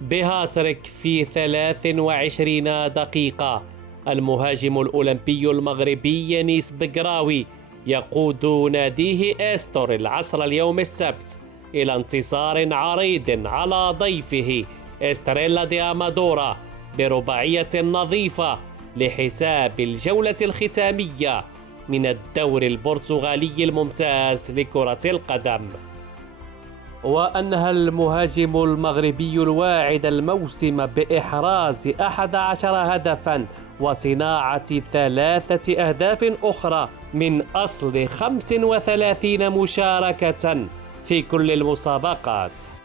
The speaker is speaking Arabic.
بهاتريك في 23 دقيقة. المهاجم الأولمبي المغربي يانيس بقراوي يقود ناديه إستور العصر اليوم السبت إلى انتصار عريض على ضيفه إستريلا دي أمادورا برباعية نظيفة لحساب الجولة الختامية من الدوري البرتغالي الممتاز لكرة القدم. وأنهى المهاجم المغربي الواعد الموسم بإحراز 11 هدفاً وصناعة 3 أهداف أخرى من أصل 35 مشاركة في كل المسابقات.